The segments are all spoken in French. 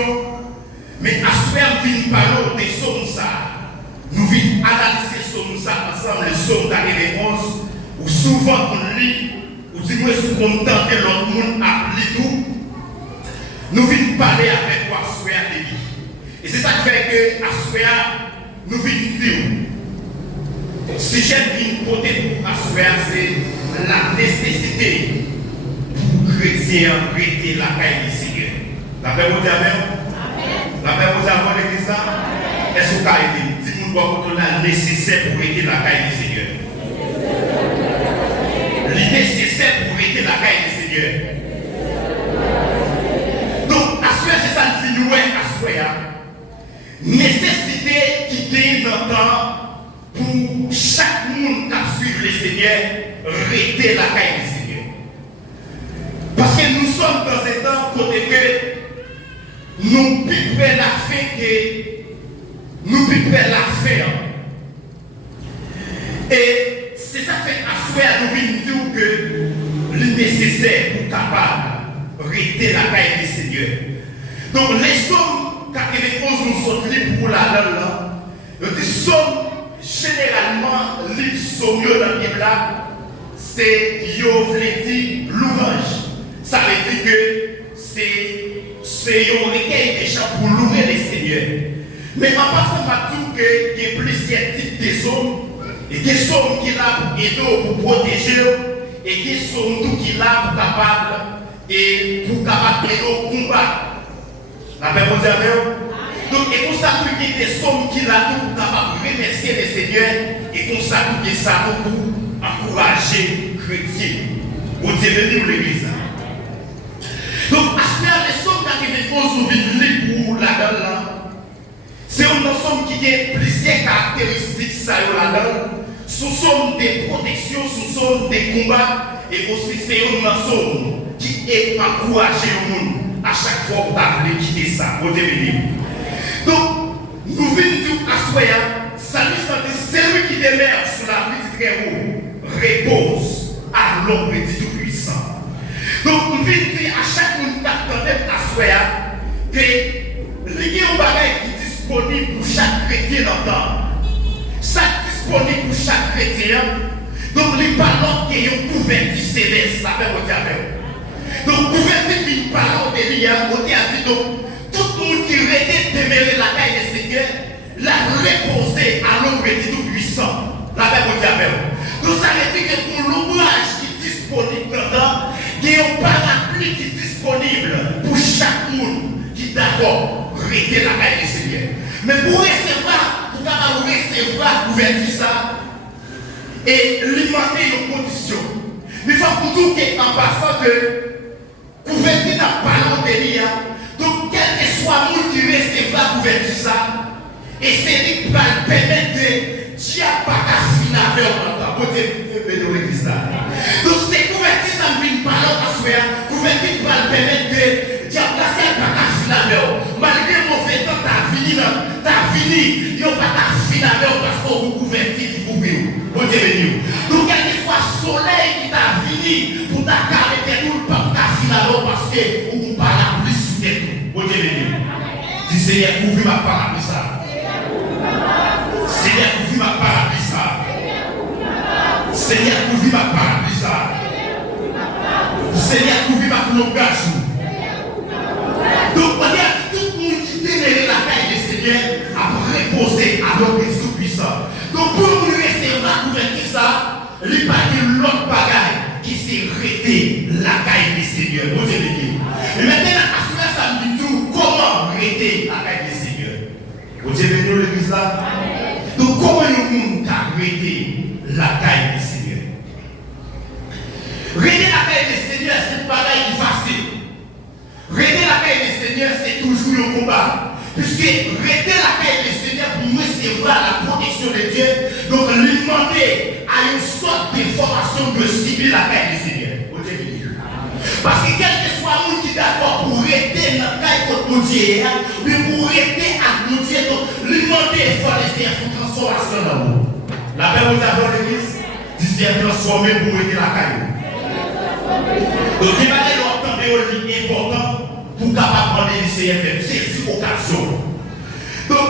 déclaration, mais à ce moment nous parlons des sommes ça. Nous venons analyser sommes ça ensemble, les sommes d'arrivée 11, ou souvent on lit, ou du moins si on tente l'autre monde à lire tout. Nous venons parler avec quoi Assoya de vie. Et c'est ça qui fait que Assoya, nous venons dire, si j'aime une côté pour Assoya, c'est la nécessité pour chrétien rester la caille du Seigneur. La paix vous amen? La paix vous amen l'église là? Est-ce que vous avez dit, dis-nous quoi qu'on a nécessaire pour rester la caille du Seigneur? Le nécessaire pour rester la caille du Seigneur. Donc, Assoya, c'est ça le film, Assoya. Nécessité qui gagne dans le temps pour chaque monde qui suit le Seigneur, rester la caille du Seigneur. Parce que nous sommes dans un temps côté que nous pouvons la faire que nous pouvons la faire. Et c'est ça qui fait Assoya nous venons dire que le nécessaire pour capable de rester la caille du Seigneur. Donc les sommes qui nous sont libres pour la là, les sommes généralement les sommes dans la Bible c'est louange. Ça veut dire que c'est un recueil déjà pour louer les seigneurs. Mais en passant par tout que il y a plusieurs types de sommes et des sommes qui sont là pour aider, pour protéger et des sommes tout qui sont là pour capable et pour capable aider au combat. La paix vous avez. Donc, et pour ça, il y a des sommes qui sont là pour capable remercier les seigneurs et pour ça, il y a ça pour encourager les chrétiens. Vous devez venir l'église. Donc, à ce moment les sommes qui sont venus pour la donne là, c'est une somme qui a plusieurs caractéristiques ça la donne. Ce sont des protections, ce sont des combats et aussi c'est une somme qui est encouragée au monde à chaque fois pour parler quitter ça. Vous devez venir. Donc, nous venons à Assoya, ça nous dit celui qui demeure sur la vie très haut repose à l'ombre du Tout-Puissant. Donc, nous venons dire à chaque monde qui attendait Assoya que il y a un bagage qui est disponible pour chaque chrétien dans le temps. Ça disponible pour chaque chrétien. Donc, les ballons qui ont couverture céleste, ça fait au diable. Donc, couverture qui parle de l'IA, on a dit donc, tout le monde qui reste demeurer la caille des seigneurs, la reposer à l'ombre du Tout-Puissant. La paix au diable. Donc, ça veut dire que pour l'ouvrage qui est disponible dedans, il y a un parapluie qui est disponible pour chaque monde qui est d'accord rester la caille des seigneurs. Mais pour recevoir, pour recevoir couverture ça, et alimenter nos conditions. Mais il faut pour tout qu'en passant de couverture dans le ballon de l'IA, donc quel que soit le monde qui recevra couverture ça, et c'est lui qui va le permettre de dire pas qu'à finir avec le côté de l'église là. Donc c'est couverture ça me vient par l'autre assoir, couverture qui va le permettre de dire pas qu'à finir avec malgré mon fait temps t'as fini, il n'y a pas qu'à finir avec parce qu'on vous couverture qui vous vit. Donc quel que soit le soleil qui t'a fini pour ta carrière, tout le temps t'as fini parce que vous parlez la plus sous tes tout. Bon Dieu béni. Dis Seigneur, ouvre ma parapluie ça. Seigneur, ouvre ma parapluie ça. Seigneur, ouvre ma parapluie ça. Seigneur, ouvre ma prolongation. Donc on dit à tout le monde qui dénère la caille du Seigneur à reposer à l'homme des tout-puissants. Donc pour nous rester la couverture ça, il n'y a pas de l'autre bagaille qui s'est arrêté la caille du Seigneur. Vous avez dit. Et maintenant, à ce ça me dit tout, comment arrêter la caille du Seigneur. Vous avez dit l'église là. Donc comment nous arrêter la caille du Seigneur. Arrêter la caille du Seigneur, c'est une bagaille facile. Arrêter la caille du Seigneur, c'est toujours un combat. Puisque rester la caille du Seigneur pour recevoir la protection de Dieu, donc lui demander à une sorte de formation de cibler la caille du Seigneur. Parce que quel que soit nous qui est d'accord pour rester dans la caille contre Dieu, mais pour rester à nous Dieu, donc lui demander de faire les transformations dans nous. La paix vous avez l'église, d'ici à transformer pour rester la caille. Donc il va y avoir un temps important pour pour capable prendre les CFM, c'est une occasion. Donc,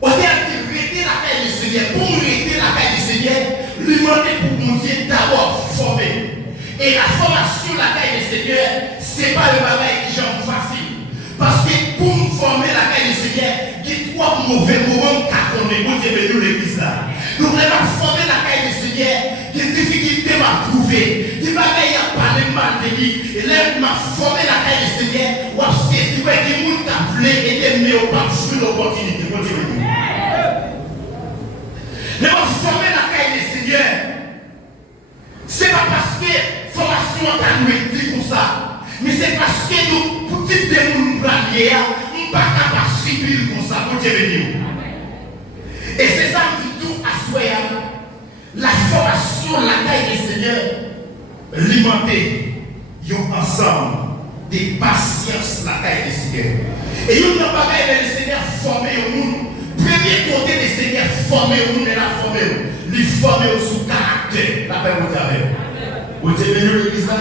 on a arrêté la caille du Seigneur. Pour arrêter la caille du Seigneur, lui demander pour mon Dieu d'abord former. Et la formation de la caille du Seigneur, ce n'est pas le bagage qui est facile. Parce que pour nous former la caille du Seigneur, il y a trois mauvais moments qu'on est bon Dieu béni l'église là. Donc, les m'a formé la caille du Seigneur, des difficultés m'a trouvé, des bagages à parler mal de lui. Et là, m'a formé la caille du Seigneur, ou à ce que tu vois que les gens qui voulaient aider, mais on pas jouer l'opportunité. Bon Dieu béni. Les m'a formé la caille du Seigneur. Ce n'est pas parce que formation a nous dit pour ça, mais c'est parce que nous, pour dire des gens planiers, nous ne sommes pas capables de subir comme ça. Bon Dieu béni. Et c'est ça que tout à souhait. La formation, la caille du Seigneur, alimenter ensemble des patience, la caille du Seigneur. Et nous n'avons pas le Seigneur former au monde. Premier côté du Seigneur former au monde et la former. Les former sous caractère. La paix vous avez. Vous avez venu l'église là?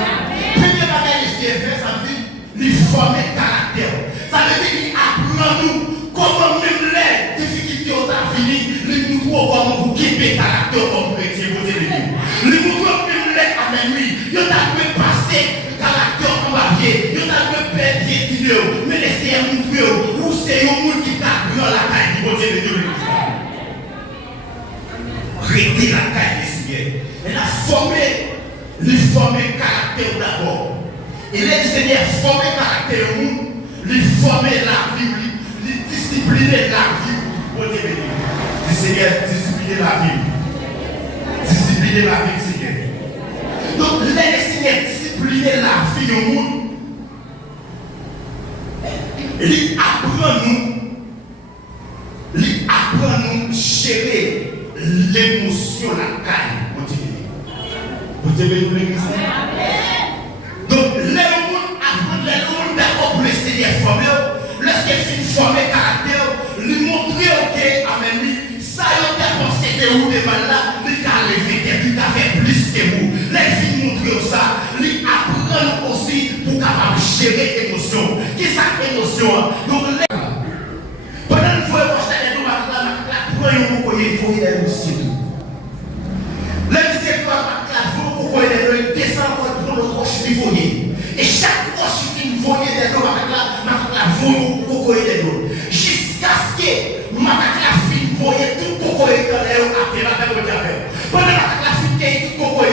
Premier bagage du Seigneur, ça veut dire les former caractère. Ça veut dire qu'il apprend nous comment même les difficultés ont fini. Les nous comment vous quitter caractère comme chrétien. Vous avez venu. Les nous même les amen lui. Ils ont passer caractère en papier. Ils ont perdre pied mais laissez un montrer où c'est un monde qui t'a grand la caille. Vous avez venu l'église là. Rete la caille du Seigneur. Elle a formé, lui former caractère d'abord. Et le Seigneur formé caractère au monde, lui former la vie, lui discipliner la vie. Bon Dieu béni. Le Seigneur discipliner la vie. Discipliner la vie, Seigneur. Donc, le Seigneur discipliner la vie au monde, lui apprend nous gérer l'émotion, la caille. Vous avez vu l'église? Donc, les gens apprennent d'accord pour le Seigneur former. Lorsqu'ils finissent former caractère, lui montrer amen, ça y est pensé de où devant là, lui a levé, lui a fait plus que vous. Les filles montrent ça, lui apprennent aussi pour capable gérer l'émotion. Qui est cette émotion? Donc, pendant que vous voyez, il faut y aller aussi. Le ciel doit pour il descend pour le roche niveau. Et chaque roche qui est voyée des dos, la voie pour des dos. Jusqu'à ce que la fille voyait tout pour dans l'air après la tête de Dieu. Pendant la fille qui est tout pour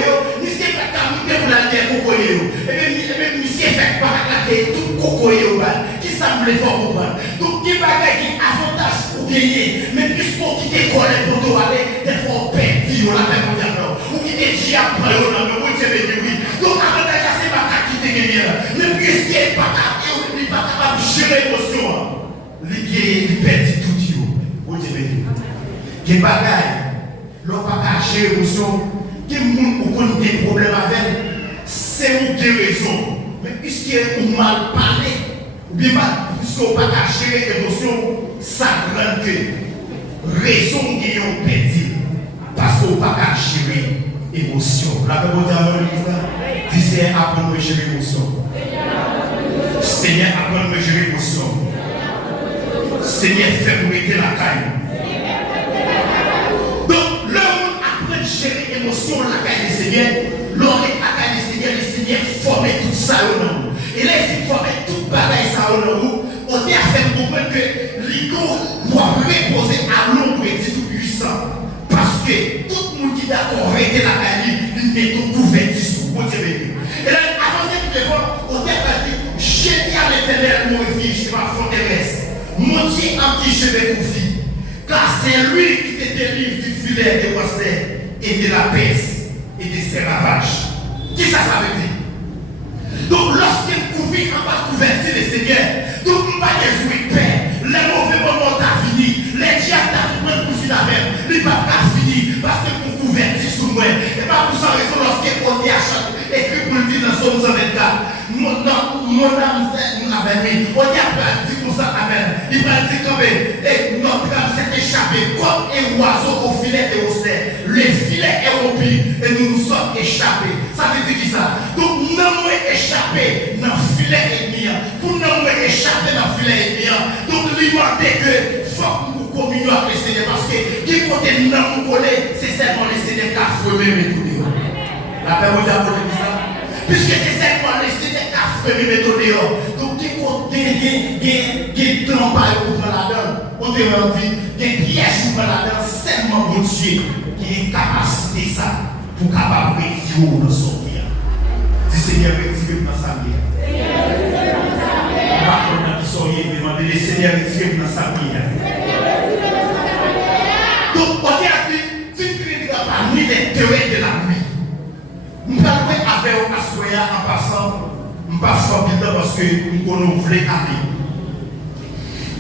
ni c'est pas camouflé pour la terre pour et même monsieur fait par la tête tout pour qui semble fort pour moi. Donc, qui va gagner avantage pour gagner, mais puisqu'on quitte collègue pour nous aller, des fois on perd, on la fait pour dire ou qui est déjà après, on a le Dieu béni, oui. Donc, avantage, c'est pas qu'à quitter gagner. Mais puisqu'il n'est pas capable de gérer l'émotion, il perd tout, Dieu béni. Qui bagaille, l'on pas qu'à gérer l'émotion, qui a des problèmes avec, c'est une guérison. Mais puisqu'il est mal parlé, ou bien puisqu'on ne peut pas gérer l'émotion, ça rend que raison qui ont perdu. Parce qu'on ne peut pas gérer l'émotion. La Bible dit Seigneur, apprends-nous à gérer l'émotion. Seigneur, apprends-nous à gérer l'émotion. Seigneur, fais-nous mettre la caille. Donc, l'homme apprend à gérer l'émotion, la caille du Seigneur. L'homme est la caille du Seigneur, le Seigneur forme tout ça au nom. Et là, il forme tout bagaille ça au nom. On est à faire comprendre que l'ego doit reposer à l'ombre du Tout-Puissant. Parce que tout le monde qui est d'accord avec la caille, il met tout couverture sous. Et là, avant de devant, on est dit, je dis à l'Éternel, mon refuge, ma forteresse. Mon Dieu en qui je vais confier. Car c'est lui qui te délivre du filet des poisters et de la peste et des esclavages. Qui ça veut dire? Donc, lorsqu'il couvrit en bas couverture le Seigneur, donc nous ne pas jouer paix. Les mauvais moments sont finis. Les diables sont couverts la même. Les papas fini parce que pour couverture sous moi. Et pas pour ça raison lorsqu'on est à chaque écrit pour le dire dans Somme 124. Mon âme, nous l'avons mis. On y a pas dit pour ça, amen. Il va dire comme notre âme s'est échappée comme un oiseau au filet et au cerf. Le filet est rompu et nous nous sommes échappés. Ça veut dire ça. Donc, nous sommes échapper dans le filet ennemi. Pour nous échapper dans le filet ennemi. Donc, lui demander que faut que nous communions avec le Seigneur. Parce que qui côté nous nous coller, c'est seulement le Seigneur qui a formé mes méthodes. La paix vous a dit ça. Puisque c'est seulement le Seigneur qui a formé mes méthodes. Donc, qui côté qui trempe pour la donne. On te dit, qui piège pour la donne, seulement mon Dieu qui a une capacité ça pour capable de réussir dans son vie. Si Seigneur retire dans sa vie. Par contre, qui sont demandez le Seigneur retire dans sa vie. Donc, on a dit, tu ne crées pas ni les théories de la nuit. Nous allons avec Assoya en passant, nous ne passons pas parce que nous voulons aller.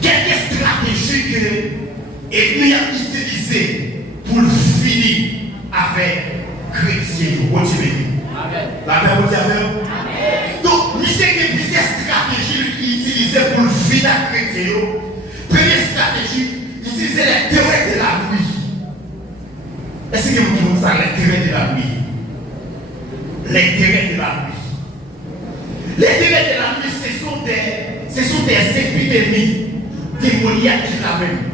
Quelle stratégie que l'ennemi a utilisée pour finir avec chrétien? La paix vous dit. Donc, il y a plusieurs stratégies utilisées pour finir avec chrétien. Première stratégie, utiliser les théories de la nuit. Est-ce que vous dites ça, les théories de la nuit? Les théories de la nuit. Les théories de la nuit, ce sont des épidémies démoniaques qui l'amènent.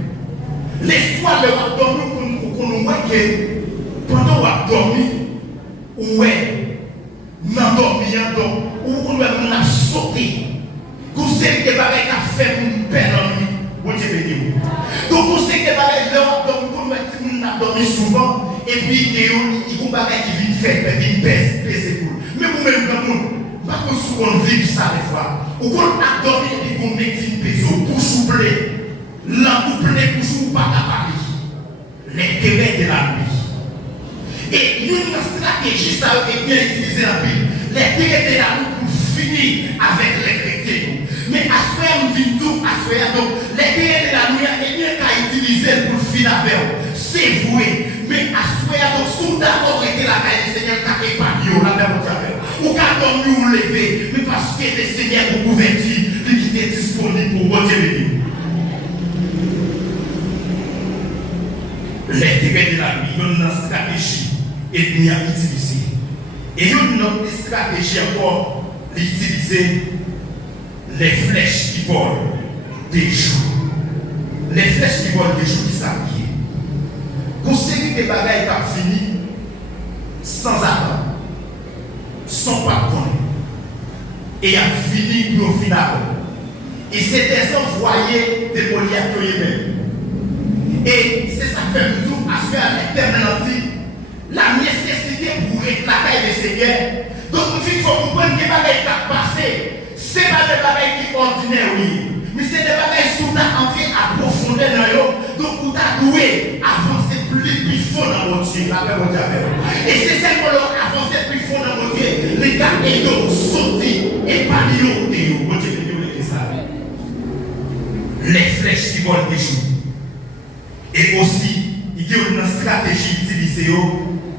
L'histoire de la dormir pour nous voit que pendant qu'on a dormi, ouais, nous avons dormi, ou nous avons sauté. Vous savez que vous avez fait une peine en nuit. Bon Dieu béni. Donc vous savez que vous avez dormi souvent, et puis il y a des bagages qui viennent faire, qui viennent peser pour. Mais vous-même, vous ne souvent vivre ça des fois. Ou quand on a dormi, et qu'on met une peso pour souffler, l'encouplé pour souffler par la Paris. L'intérêt de la nuit. Et une stratégie, ça est bien utilisée dans la Bible. L'intérêt de la nuit pour finir avec les chrétiens. Mais à ce moment, on vit tout, à ce moment, donc, l'intérêt de la nuit est bien qu'à utiliser pour finir avec eux. C'est voué. Mais à ce moment, donc, sous d'accord avec la caille du Seigneur, qui est pas mieux, la même chose. Ou quand on nous lever, mais parce que le Seigneur vous couvertit, qui est disponible pour votre béni. L'intérêt de la vie, il y a une stratégie et il y a utilisé. Et il y a une autre stratégie encore, d'utiliser les flèches qui volent des jours. Les flèches qui volent des jours qui s'habillent. Pour série des bagailles qui ont fini sans attendre. Sans pas connaître. Et il a fini pour le final. Et c'est des envoyés de Bondye eux-mêmes. Et c'est ça que fait tout à ce que l'Éternel dit la nécessité pour être la caille des Seigneurs. Donc il faut comprendre que les bagailles qui ont passé, ce n'est pas des bagailles qui sont ordinaires, oui. Mais c'est des bagailles qui sont entrées à profondeur dans l'eau. Donc vous avez avancer plus fort dans votre Dieu. Et c'est ça qu'on a avancé plus fort dans votre Dieu. Les gars, ils ont sauté et pas l'eau. Les flèches qui volent des jours. Et aussi, il y a une stratégie utilisée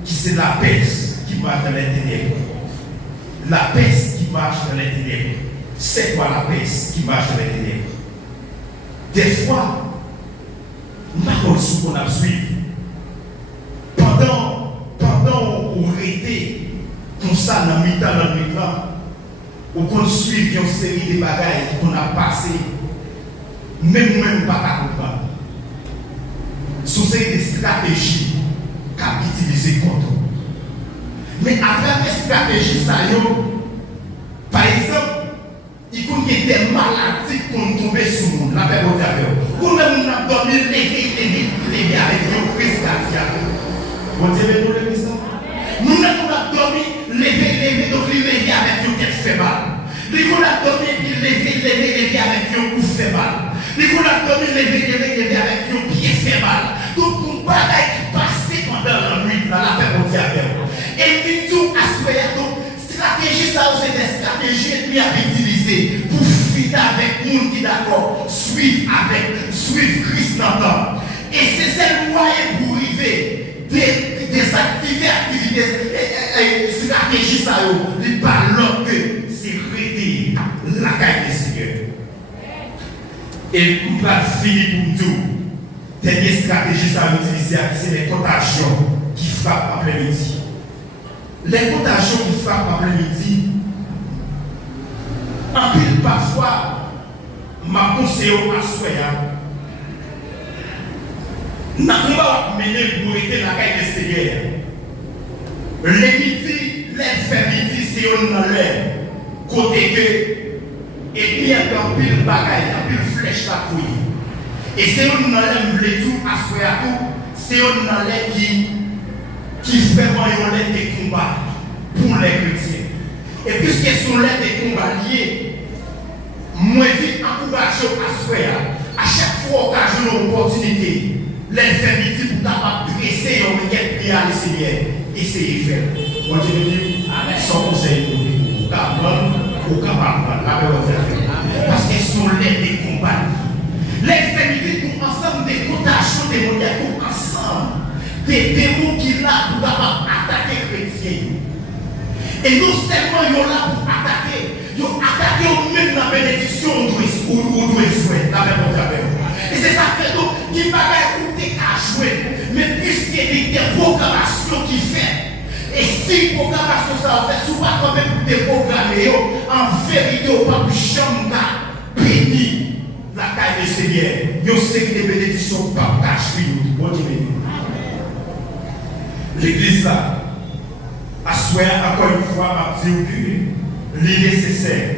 qui c'est la peste qui marche dans les ténèbres. La peste qui marche dans les ténèbres. C'est quoi la peste qui marche dans les ténèbres? Des fois, nous n'avons pas ce qu'on a suivi. Pendant qu'on rete comme ça dans le mi-temps, ou qu'on suive une série de bagages qu'on a passé, même pas comprendre. Sous ces stratégies qu'a utilisé contre nous. Mais à travers les stratégies, par exemple, il y a des maladies qui ont tombé sur nous, la paix au diable. Ou même nous avons dormi, levé avec une crise cardiaque. Vous dites, nous le disons. Nous avons dormi, levé, donc levé avec une tête fait mal. Nous avons dormi, levé avec une coupe fait mal. Nous avons dormi, levé avec un pied fait mal. Donc, pour ne pas passer pendant la nuit, dans la paix au diable. Et puis tout, à ce moment, stratégie, ça c'est des stratégies qui a utilisées pour finir avec nous qui d'accord, suivre Christ dans le temps. Et c'est ce moyen pour arriver des activités, stratégies, ça y parlent que c'est rete la caille des Seigneur. Et pour pas finir pour tout, dernière stratégie, ça a utilisé, c'est les contagions qui frappent après-midi. Les contagions qui frappent après-midi, En pile parfois, ma conseille à soi, n'a pas mené pour être la caille de Seigneur. Les midi, les faits midi, c'est on l'air. Côté que, et puis il y a un pile bagaille, un pile flèche la couille. Et c'est on l'air, voulait tout à soi à tout, c'est on l'air qui fait moyen des combats pour les chrétiens. Et puisque sont là des combats liés, moi je encourage à soi à chaque fois que j'ai une opportunité. Les faire midi pour capable dresser un requête prière à Seigneur. Essayez de faire. Moi je veux dire, sans conseil pour capable la parce qu'elles sont les des combats. Les faire midi pour ensemble des cotations des mondiales pour ensemble. Des démons qui là pour capable attaquer les chrétiens. Et non seulement ils sont là pour attaquer, ils ont attaqué même la bénédiction où doit jouer. La même chose. Et c'est ça que donc, qui va écouter à jouer. Mais puisqu'il y a des programmations qui fait, et si programmation ça fait, souvent quand même des programmer, en vérité, on va plus jamais bénir la caille de Seigneur. Yo sais que les bénédictions partagent nous. Bon Dieu béni. L'église là, à souhait encore une fois, m'a dit que l'est nécessaire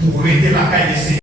pour arrêter la caille de Seigneur.